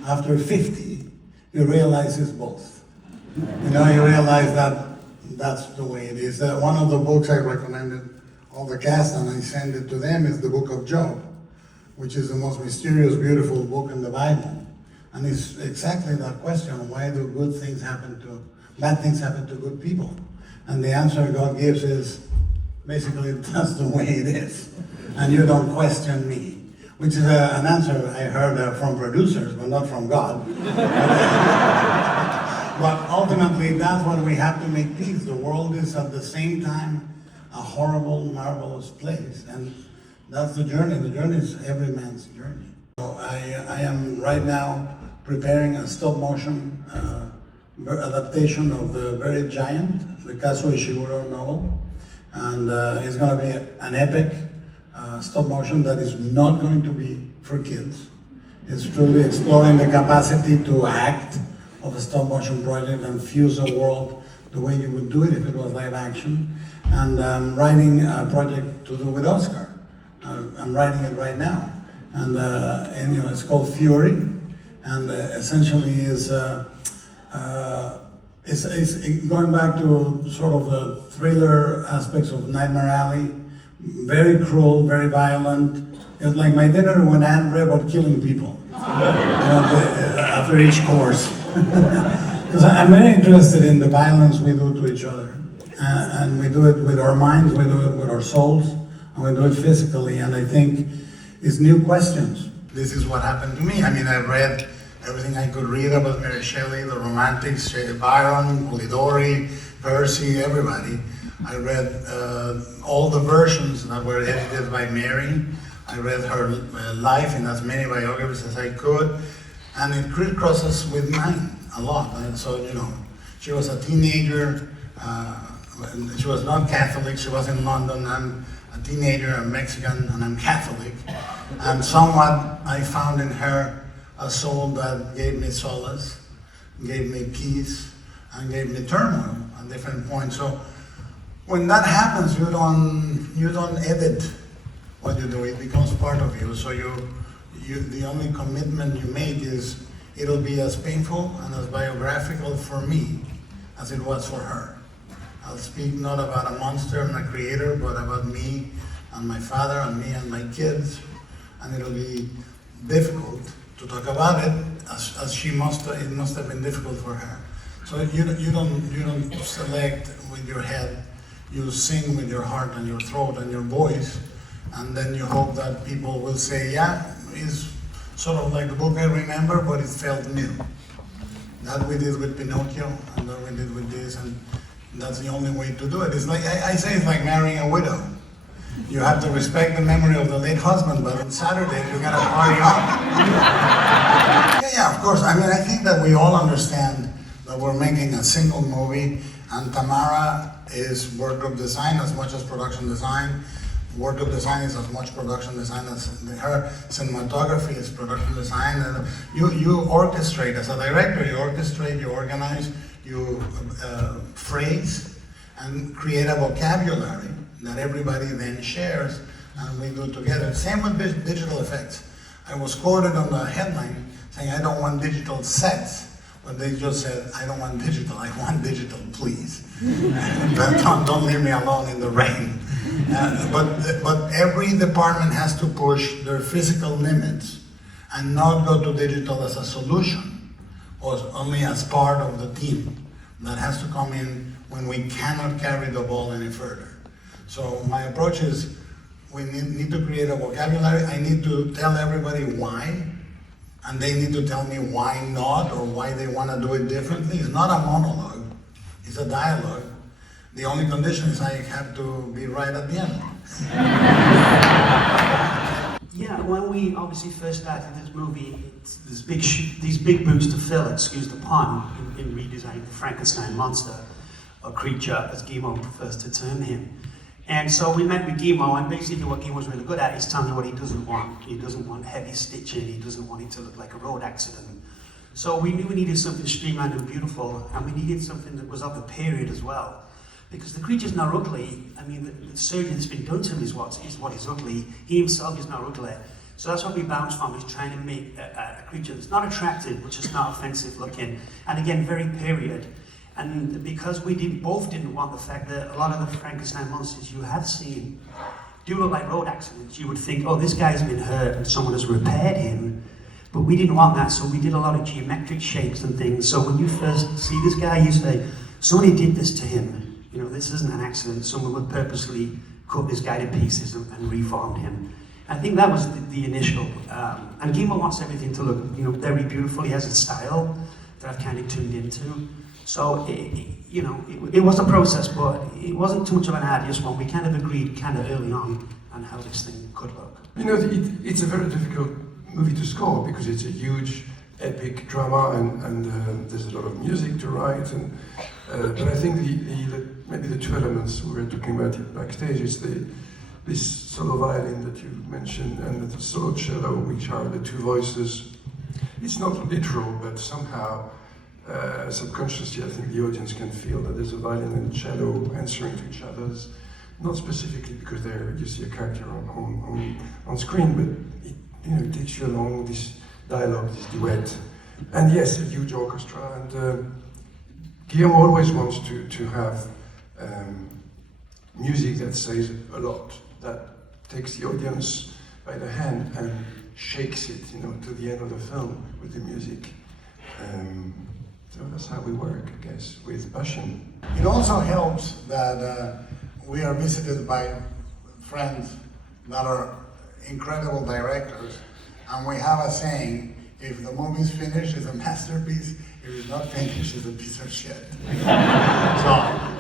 after 50, you realize it's both. You know, you realize that that's the way it is. One of the books I recommended all the cast and I sent it to them is the book of Job, which is the most mysterious, beautiful book in the Bible. And it's exactly that question, why do bad things happen to good people? And the answer God gives is, basically, that's the way it is. And you don't question me. Which is an answer I heard from producers, but not from God. But ultimately, that's what we have to make peace. The world is at the same time a horrible, marvelous place. And that's the journey. The journey is every man's journey. So I am right now preparing a stop-motion adaptation of The Very Giant, the Kazuo Ishiguro novel. And it's going to be an epic stop-motion that is not going to be for kids. It's truly exploring the capacity to act of a stop-motion project and fuse a world the way you would do it if it was live action. And I'm writing a project to do with Oscar. I'm writing it right now. And you know, it's called Fury. And essentially is going back to sort of the thriller aspects of Nightmare Alley. Very cruel, very violent. It's like my dinner when Anne read about killing people, you know, after each course. Because I'm very interested in the violence we do to each other. And we do it with our minds, we do it with our souls, and we do it physically. And I think it's new questions. This is what happened to me. I mean, I read everything I could read about Mary Shelley, the Romantics, Byron, Polidori, Percy, everybody. I read all the versions that were edited by Mary. I read her life in as many biographies as I could, and it crisscrosses with mine a lot. And so, you know, she was a teenager. She was not Catholic. She was in London. I'm a teenager. I'm Mexican, and I'm Catholic. And somewhat, I found in her a soul that gave me solace, gave me peace, and gave me turmoil at different points. So when that happens, you don't edit what you do. It becomes part of you. So the only commitment you make is it'll be as painful and as biographical for me as it was for her. I'll speak not about a monster and a creator, but about me and my father and me and my kids. And it'll be difficult to talk about it, as it must have been difficult for her. So you don't select with your head. You sing with your heart and your throat and your voice, and then you hope that people will say, yeah, it's sort of like the book I remember, but it felt new. That we did with Pinocchio, and that we did with this, and that's the only way to do it. It's like, I say it's like marrying a widow. You have to respect the memory of the late husband, but on Saturday you gotta party on. Yeah, of course. I mean, I think that we all understand that we're making a single movie, and Tamara is wardrobe design as much as production design. Wardrobe design is as much production design as her cinematography is production design. And you orchestrate as a director. You orchestrate, you organize, you phrase, and create a vocabulary that everybody then shares, and we do it together. Same with digital effects. I was quoted on the headline saying, I don't want digital sets. But they just said, I don't want digital, I want digital, please. But don't leave me alone in the rain. But every department has to push their physical limits and not go to digital as a solution or only as part of the team that has to come in when we cannot carry the ball any further. So my approach is we need to create a vocabulary. I need to tell everybody why, and they need to tell me why not or why they want to do it differently. It's not a monologue, it's a dialogue. The only condition is I have to be right at the end. Yeah, when we obviously first started this movie, there's these big boots to fill, excuse the pun, in redesigning the Frankenstein monster, or creature, as Guillermo prefers to term him. And so we met with Guillermo, and basically what Guillermo's really good at is telling you what he doesn't want. He doesn't want heavy stitching, he doesn't want it to look like a road accident. So we knew we needed something streamlined and beautiful, and we needed something that was of the period as well. Because the creature's not ugly. I mean, the surgery that's been done to him is what is ugly. He himself is not ugly. So that's what we bounce from, is trying to make a creature that's not attractive, but just not offensive looking. And again, very period. And because we both didn't want the fact that a lot of the Frankenstein monsters you have seen do look like road accidents. You would think, oh, this guy's been hurt and someone has repaired him. But we didn't want that, so we did a lot of geometric shapes and things. So when you first see this guy, you say, somebody did this to him. You know, this isn't an accident. Someone would purposely cut this guy to pieces and reformed him. I think that was the initial. And Guillermo wants everything to look, very beautiful. He has a style that I've kind of tuned into. So, it was a process, but it wasn't too much of an arduous one. We kind of agreed kind of early on how this thing could look. It's a very difficult movie to score because it's a huge, epic drama, and there's a lot of music to write. But I think maybe the two elements we were talking about it backstage is this solo violin that you mentioned and the solo cello, which are the two voices. It's not literal, but somehow subconsciously I think the audience can feel that there's a violin and cello answering to each other's, not specifically because you see a character on screen, but it takes you along this dialogue, this duet. And yes, a huge orchestra, and Guillermo always wants to have music that says a lot, that takes the audience by the hand and shakes it, to the end of the film with the music. So that's how we work, I guess, with passion. It also helps that we are visited by friends that are incredible directors, and we have a saying, if the movie's finished, it's a masterpiece. If it's not finished, it's a piece of shit. So,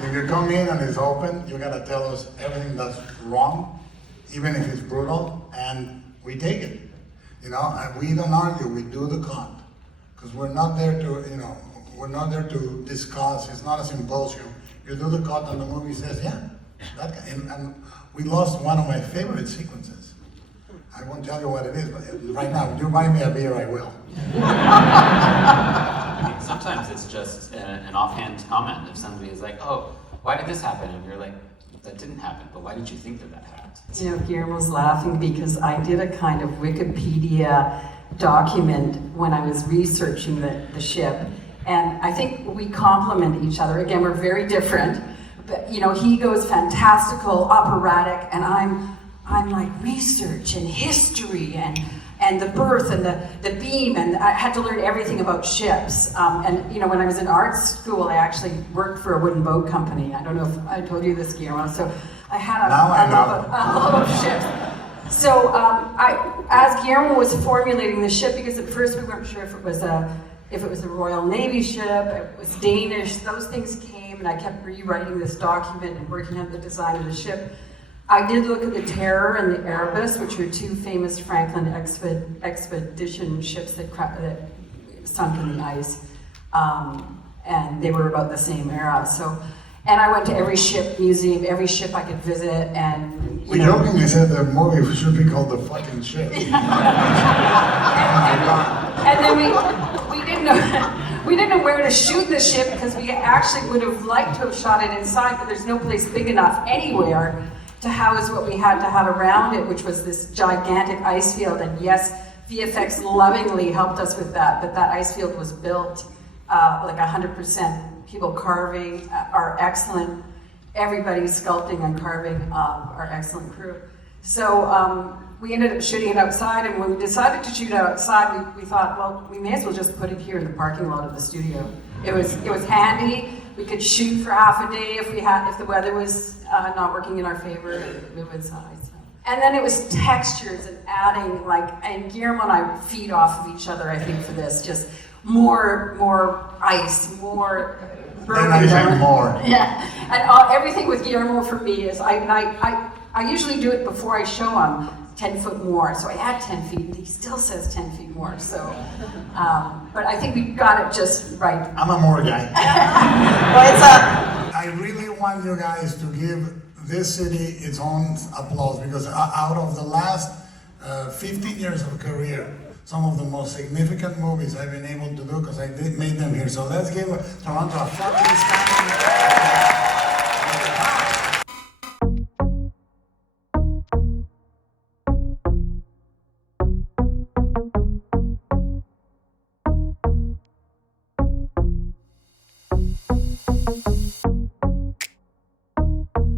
if you come in and it's open, you gotta tell us everything that's wrong, even if it's brutal, and we take it. And we don't argue, we do the cut. Because we're not there to, discuss, it's not a symposium. You do the cut and the movie says, yeah, that guy. And we lost one of my favorite sequences. I won't tell you what it is, but right now, if you buy me a beer, I will. Sometimes it's just an offhand comment if somebody is like, oh, why did this happen? And you're like, that didn't happen, but why did you think that happened? Guillermo's laughing because I did a kind of Wikipedia document when I was researching the ship, and I think we complement each other. Again, we're very different, but he goes fantastical, operatic, and I'm like research and history and the birth and the beam, and I had to learn everything about ships. And when I was in art school, I actually worked for a wooden boat company. I don't know if I told you this, Guillermo. So I had a love of ships. So as Guillermo was formulating the ship, because at first we weren't sure if it was a Royal Navy ship, it was Danish, those things came, and I kept rewriting this document and working on the design of the ship. I did look at the Terror and the Erebus, which are two famous Franklin expedition ships that sunk in the ice, and they were about the same era. And I went to every ship museum, every ship I could visit, and we jokingly said the movie should be called The Fucking Ship. and then we didn't know where to shoot the ship because we actually would have liked to have shot it inside, but there's no place big enough anywhere to house what we had to have around it, which was this gigantic ice field. And yes, VFX lovingly helped us with that, but that ice field was built like 100%. People carving are excellent. Everybody sculpting and carving our excellent crew. So we ended up shooting it outside, and when we decided to shoot outside, we thought, well, we may as well just put it here in the parking lot of the studio. It was handy. We could shoot for half a day if the weather was not working in our favor. It was and then it was textures and adding, and Guillermo and I feed off of each other, I think, for this. Just more ice, more Then more. Yeah, and everything with Guillermo for me is, I usually do it before I show him 10 foot more, so I add 10 feet, and he still says 10 feet more, so, but I think we got it just right. I'm a more guy. Well, I really want you guys to give this city its own applause, because out of the last 15 years of career, some of the most significant movies I've been able to do, because I made them here. So let's give Toronto a fucking standing.